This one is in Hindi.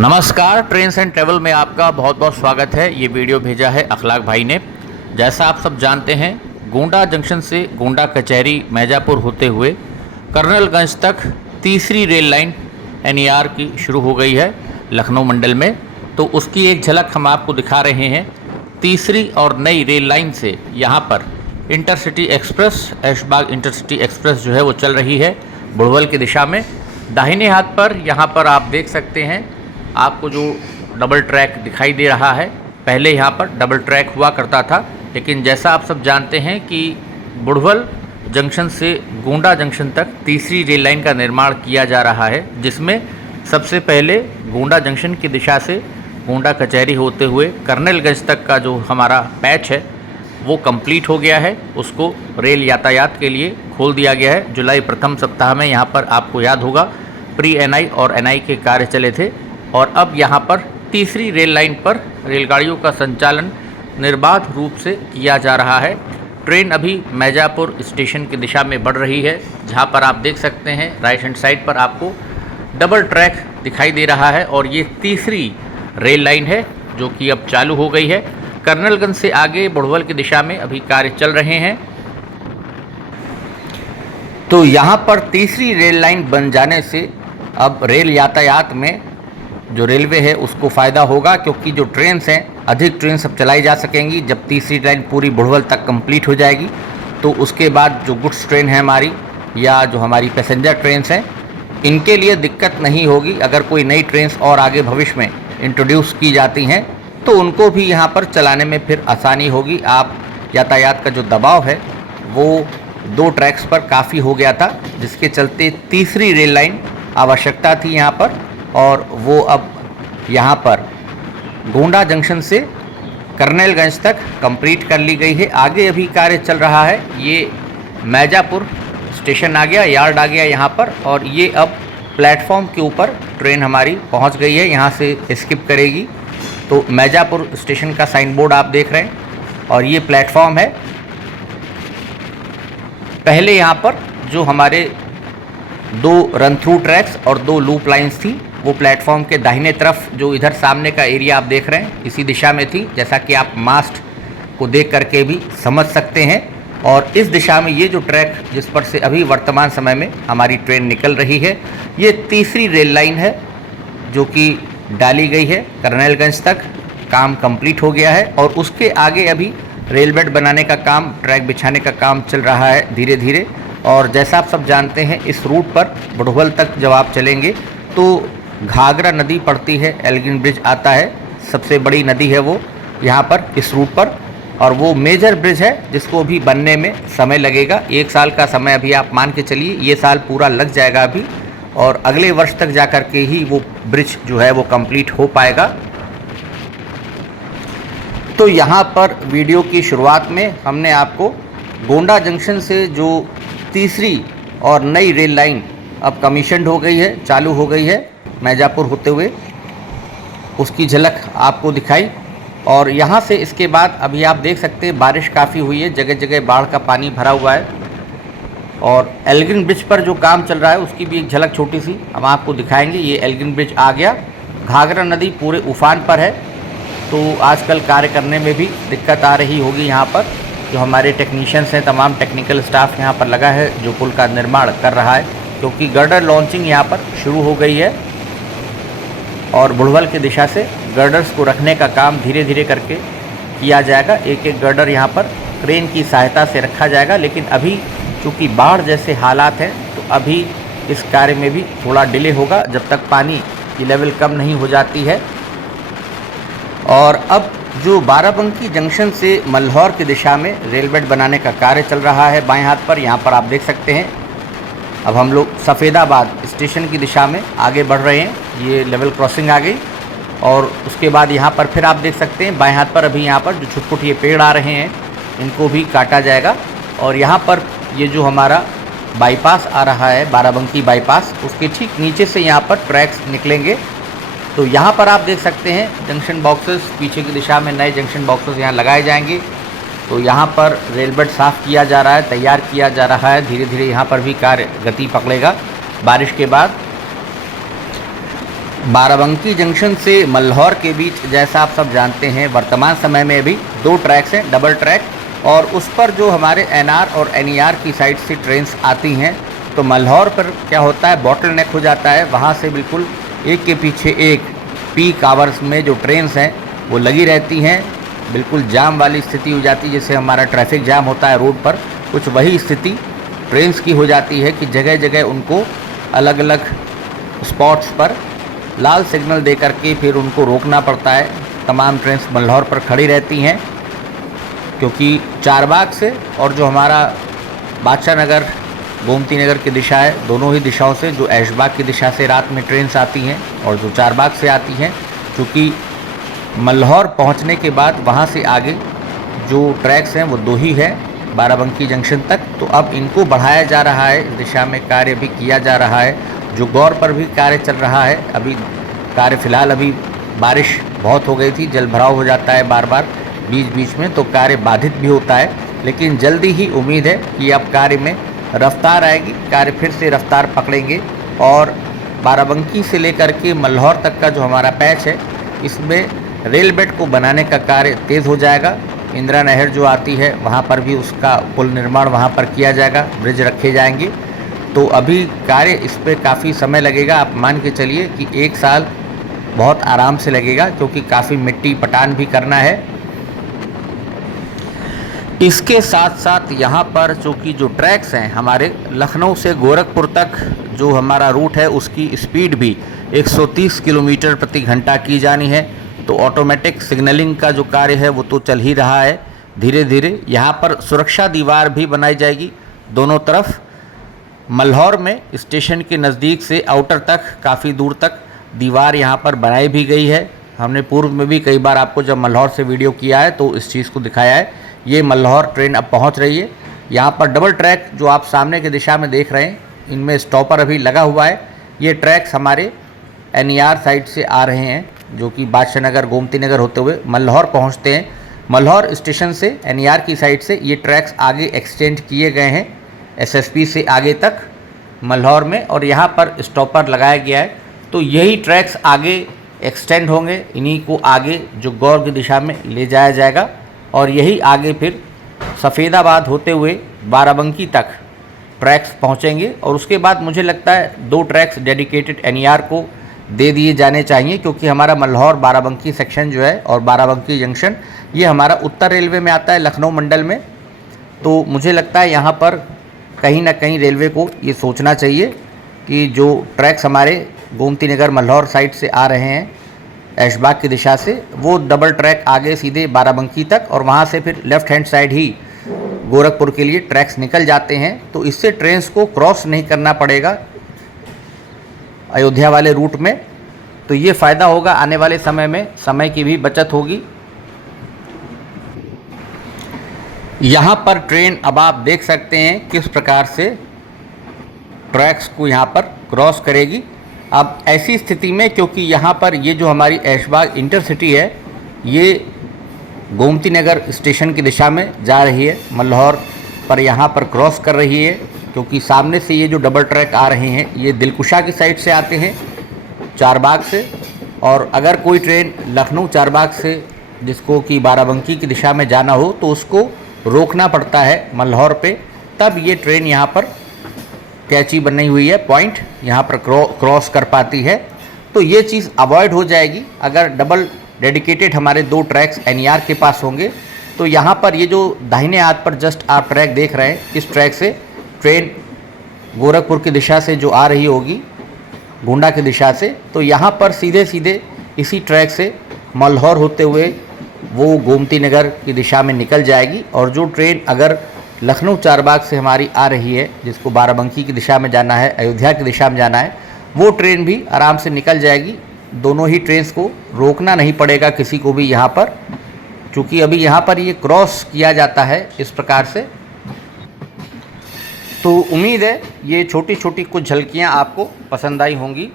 नमस्कार, ट्रेन्स एंड ट्रैवल में आपका बहुत बहुत स्वागत है। ये वीडियो भेजा है अखलाक भाई ने। जैसा आप सब जानते हैं, गोंडा जंक्शन से गोंडा कचहरी मैजापुर होते हुए कर्नलगंज तक तीसरी रेल लाइन एनईआर की शुरू हो गई है लखनऊ मंडल में। तो उसकी एक झलक हम आपको दिखा रहे हैं। तीसरी और नई रेल लाइन से यहाँ पर intercity express, Aishbagh intercity express जो है वो चल रही है बुड़वल की दिशा में। दाहिने हाथ पर यहाँ पर आप देख सकते हैं, आपको जो डबल ट्रैक दिखाई दे रहा है, पहले यहाँ पर डबल ट्रैक हुआ करता था, लेकिन जैसा आप सब जानते हैं कि बुड़वल जंक्शन से गोंडा जंक्शन तक तीसरी रेल लाइन का निर्माण किया जा रहा है, जिसमें सबसे पहले गोंडा जंक्शन की दिशा से गोंडा कचहरी होते हुए कर्नलगंज तक का जो हमारा पैच है वो कंप्लीट हो गया है। उसको रेल यातायात के लिए खोल दिया गया है। जुलाई प्रथम सप्ताह में यहाँ पर आपको याद होगा प्री एनआई और एनआई के कार्य चले थे, और अब यहाँ पर तीसरी रेल लाइन पर रेलगाड़ियों का संचालन निर्बाध रूप से किया जा रहा है। ट्रेन अभी मैजापुर स्टेशन की दिशा में बढ़ रही है, जहाँ पर आप देख सकते हैं राइट हैंड साइड पर आपको डबल ट्रैक दिखाई दे रहा है, और ये तीसरी रेल लाइन है जो कि अब चालू हो गई है। कर्नलगंज से आगे बुड़वल की दिशा में अभी कार्य चल रहे हैं। तो यहाँ पर तीसरी रेल लाइन बन जाने से अब रेल यातायात में जो रेलवे है उसको फ़ायदा होगा, क्योंकि जो ट्रेन्स हैं अधिक ट्रेन सब चलाई जा सकेंगी। जब तीसरी लाइन पूरी बुड़वल तक कंप्लीट हो जाएगी तो उसके बाद जो गुड्स ट्रेन है हमारी, या जो हमारी पैसेंजर ट्रेन्स हैं, इनके लिए दिक्कत नहीं होगी। अगर कोई नई ट्रेन्स और आगे भविष्य में इंट्रोड्यूस की जाती हैं तो उनको भी यहाँ पर चलाने में फिर आसानी होगी। आप यातायात का जो दबाव है वो दो ट्रैक्स पर काफ़ी हो गया था, जिसके चलते तीसरी रेल लाइन आवश्यकता थी यहाँ पर, और वो अब यहाँ पर गोंडा जंक्शन से कर्नलगंज तक कंप्लीट कर ली गई है। आगे अभी कार्य चल रहा है। ये मैजापुर स्टेशन आ गया, यार्ड आ गया यहाँ पर, और ये अब प्लेटफॉर्म के ऊपर ट्रेन हमारी पहुँच गई है। यहाँ से स्किप करेगी तो मैजापुर स्टेशन का साइन बोर्ड आप देख रहे हैं, और ये प्लेटफॉर्म है। पहले यहाँ पर जो हमारे दो रन थ्रू ट्रैक्स और दो लूप लाइंस थी, वो प्लेटफॉर्म के दाहिने तरफ जो इधर सामने का एरिया आप देख रहे हैं इसी दिशा में थी, जैसा कि आप मास्ट को देख करके भी समझ सकते हैं। और इस दिशा में ये जो ट्रैक जिस पर से अभी वर्तमान समय में हमारी ट्रेन निकल रही है, ये तीसरी रेल लाइन है जो कि डाली गई है कर्नलगंज तक। काम कंप्लीट हो गया है, और उसके आगे अभी रेल बेड बनाने का काम, ट्रैक बिछाने का काम चल रहा है धीरे धीरे। और जैसा आप सब जानते हैं, इस रूट पर बुड़वल तक जब आप चलेंगे तो घाघरा नदी पड़ती है, एल्गिन ब्रिज आता है, सबसे बड़ी नदी है वो यहाँ पर इस रूट पर, और वो मेजर ब्रिज है जिसको भी बनने में समय लगेगा। 1 साल का समय अभी आप मान के चलिए, ये साल पूरा लग जाएगा अभी, और अगले वर्ष तक जा कर के ही वो ब्रिज जो है वो कंप्लीट हो पाएगा। तो यहाँ पर वीडियो की शुरुआत में हमने आपको गोंडा जंक्शन से जो तीसरी और नई रेल लाइन अब कमीशन्ड हो गई है, चालू हो गई है मैजापुर होते हुए, उसकी झलक आपको दिखाई। और यहाँ से इसके बाद अभी आप देख सकते हैं बारिश काफ़ी हुई है, जगह जगह बाढ़ का पानी भरा हुआ है, और एल्गिन ब्रिज पर जो काम चल रहा है उसकी भी एक झलक छोटी सी हम आपको दिखाएंगे। ये एल्गिन ब्रिज आ गया, घाघरा नदी पूरे उफान पर है, तो आजकल कार्य करने में भी दिक्कत आ रही होगी। यहाँ पर जो हमारे टेक्नीशियंस हैं, तमाम टेक्निकल स्टाफ यहाँ पर लगा है जो पुल का निर्माण कर रहा है, क्योंकि गर्डर लॉन्चिंग यहाँ पर शुरू हो गई है, और बुड़वल की दिशा से गर्डर्स को रखने का काम धीरे धीरे करके किया जाएगा। एक एक गर्डर यहाँ पर क्रेन की सहायता से रखा जाएगा, लेकिन अभी चूँकि बाढ़ जैसे हालात हैं तो अभी इस कार्य में भी थोड़ा डिले होगा, जब तक पानी की लेवल कम नहीं हो जाती है। और अब जो बाराबंकी जंक्शन से मल्हौर की दिशा में रेल बेड बनाने का कार्य चल रहा है बाएं हाथ पर, यहाँ पर आप देख सकते हैं। अब हम लोग सफ़ेदाबाद स्टेशन की दिशा में आगे बढ़ रहे हैं, ये लेवल क्रॉसिंग आ गई, और उसके बाद यहाँ पर फिर आप देख सकते हैं बाएं हाथ पर अभी यहाँ पर जो छुटपुट ये पेड़ आ रहे हैं इनको भी काटा जाएगा। और यहाँ पर ये जो हमारा बाईपास आ रहा है बाराबंकी बाईपास, उसके ठीक नीचे से यहाँ पर ट्रैक्स निकलेंगे। तो यहाँ पर आप देख सकते हैं जंक्शन बॉक्सेस, पीछे की दिशा में नए जंक्शन बॉक्सेस यहाँ लगाए जाएंगे। तो यहाँ पर रेल बेड साफ़ किया जा रहा है, तैयार किया जा रहा है, धीरे धीरे यहाँ पर भी कार्य गति पकड़ेगा बारिश के बाद। बाराबंकी जंक्शन से मल्हौर के बीच जैसा आप सब जानते हैं वर्तमान समय में अभी 2 ट्रैक्स हैं, डबल ट्रैक, और उस पर जो हमारे एनआर और एनईआर की साइड से ट्रेन्स आती हैं तो मल्हौर पर क्या होता है, बॉटल नेक हो जाता है। वहाँ से बिल्कुल एक के पीछे एक पीक आवर्स में जो ट्रेन्स हैं वो लगी रहती हैं, बिल्कुल जाम वाली स्थिति हो जाती है। जैसे हमारा ट्रैफिक जाम होता है रोड पर, कुछ वही स्थिति ट्रेन्स की हो जाती है कि जगह जगह उनको अलग अलग स्पॉट्स पर लाल सिग्नल दे करके फिर उनको रोकना पड़ता है। तमाम ट्रेन्स मल्हौर पर खड़ी रहती हैं क्योंकि चारबाग से और जो हमारा बादशाह नगर गोमती नगर की दिशा है, दोनों ही दिशाओं से जो ऐशबाग की दिशा से रात में ट्रेन्स आती हैं और जो चारबाग से आती हैं, क्योंकि मल्हौर पहुंचने के बाद वहां से आगे जो ट्रैक्स हैं वो 2 ही है बाराबंकी जंक्शन तक। तो अब इनको बढ़ाया जा रहा है, इस दिशा में कार्य भी किया जा रहा है। जो गौर पर भी कार्य चल रहा है, अभी कार्य फ़िलहाल अभी बारिश बहुत हो गई थी, जल भराव हो जाता है बार बार बीच बीच में, तो कार्य बाधित भी होता है। लेकिन जल्दी ही उम्मीद है कि अब कार्य में रफ्तार आएगी, कार्य फिर से रफ्तार पकड़ेंगे और बाराबंकी से लेकर के मल्हौर तक का जो हमारा पैच है इसमें रेल बेड को बनाने का कार्य तेज़ हो जाएगा। इंदिरा नहर जो आती है वहाँ पर भी उसका पुल निर्माण वहाँ पर किया जाएगा, ब्रिज रखे जाएंगे। तो अभी कार्य इस पर काफ़ी समय लगेगा, आप मान के चलिए कि 1 साल बहुत आराम से लगेगा, क्योंकि काफ़ी मिट्टी पटान भी करना है। इसके साथ साथ यहाँ पर चूँकि जो ट्रैक्स हैं हमारे लखनऊ से गोरखपुर तक जो हमारा रूट है उसकी स्पीड भी 130 किलोमीटर प्रति घंटा की जानी है। तो ऑटोमेटिक सिग्नलिंग का जो कार्य है वो तो चल ही रहा है धीरे धीरे। यहाँ पर सुरक्षा दीवार भी बनाई जाएगी दोनों तरफ। मल्हौर में स्टेशन के नज़दीक से आउटर तक काफ़ी दूर तक दीवार यहाँ पर बनाई भी गई है। हमने पूर्व में भी कई बार आपको जब मल्हौर से वीडियो किया है तो इस चीज़ को दिखाया है। ये मल्हौर ट्रेन अब पहुँच रही है। यहाँ पर डबल ट्रैक जो आप सामने की दिशा में देख रहे हैं, इनमें स्टॉपर अभी लगा हुआ है। ये ट्रैक्स हमारे एनईआर साइड से आ रहे हैं, जो कि बादशाह नगर गोमती नगर होते हुए मल्हौर पहुँचते हैं। मल्हौर स्टेशन से एनईआर की साइड से ये ट्रैक्स आगे एक्सटेंड किए गए हैं एसएसपी से आगे तक मल्हौर में, और यहाँ पर स्टॉपर लगाया गया है। तो यही ट्रैक्स आगे एक्सटेंड होंगे, इन्हीं को आगे जो गौर की दिशा में ले जाया जाएगा और यही आगे फिर सफ़ेदाबाद होते हुए बाराबंकी तक ट्रैक्स पहुँचेंगे। और उसके बाद मुझे लगता है 2 ट्रैक्स डेडिकेटेड एनईआर को दे दिए जाने चाहिए, क्योंकि हमारा मल्हौर बाराबंकी सेक्शन जो है और बाराबंकी जंक्शन ये हमारा उत्तर रेलवे में आता है लखनऊ मंडल में। तो मुझे लगता है यहाँ पर कहीं ना कहीं रेलवे को ये सोचना चाहिए कि जो ट्रैक्स हमारे गोमती नगर मल्हौर साइड से आ रहे हैं ऐशबाग की दिशा से, वो डबल ट्रैक आगे सीधे बाराबंकी तक और वहाँ से फिर लेफ़्ट हैंड साइड ही गोरखपुर के लिए ट्रैक्स निकल जाते हैं। तो इससे ट्रेन्स को क्रॉस नहीं करना पड़ेगा अयोध्या वाले रूट में। तो ये फ़ायदा होगा आने वाले समय में, समय की भी बचत होगी। यहाँ पर ट्रेन अब आप देख सकते हैं किस प्रकार से ट्रैक्स को यहाँ पर क्रॉस करेगी। अब ऐसी स्थिति में, क्योंकि यहाँ पर ये जो हमारी ऐशबाग इंटरसिटी है ये गोमती नगर स्टेशन की दिशा में जा रही है, मल्हौर पर यहाँ पर क्रॉस कर रही है, क्योंकि सामने से ये जो डबल ट्रैक आ रहे हैं ये दिलकुशा की साइड से आते हैं चारबाग से। और अगर कोई ट्रेन लखनऊ चारबाग से जिसको कि बाराबंकी की दिशा में जाना हो तो उसको रोकना पड़ता है मल्हौर पे, तब ये ट्रेन यहाँ पर कैची बनी हुई है पॉइंट, यहाँ पर क्रॉस कर पाती है। तो ये चीज़ अवॉइड हो जाएगी अगर डबल डेडिकेटेड हमारे 2 ट्रैक्स एनईआर के पास होंगे। तो यहाँ पर ये जो दाहिने हाथ पर जस्ट आप ट्रैक देख रहे हैं, इस ट्रैक से ट्रेन गोरखपुर की दिशा से जो आ रही होगी गोंडा की दिशा से, तो यहाँ पर सीधे सीधे इसी ट्रैक से मल्हौर होते हुए वो गोमती नगर की दिशा में निकल जाएगी। और जो ट्रेन अगर लखनऊ चारबाग से हमारी आ रही है जिसको बाराबंकी की दिशा में जाना है, अयोध्या की दिशा में जाना है, वो ट्रेन भी आराम से निकल जाएगी। दोनों ही ट्रेन्स को रोकना नहीं पड़ेगा किसी को भी यहाँ पर, क्योंकि अभी यहाँ पर ये क्रॉस किया जाता है इस प्रकार से। तो उम्मीद है ये छोटी छोटी कुछ झलकियाँ आपको पसंद आई होंगी।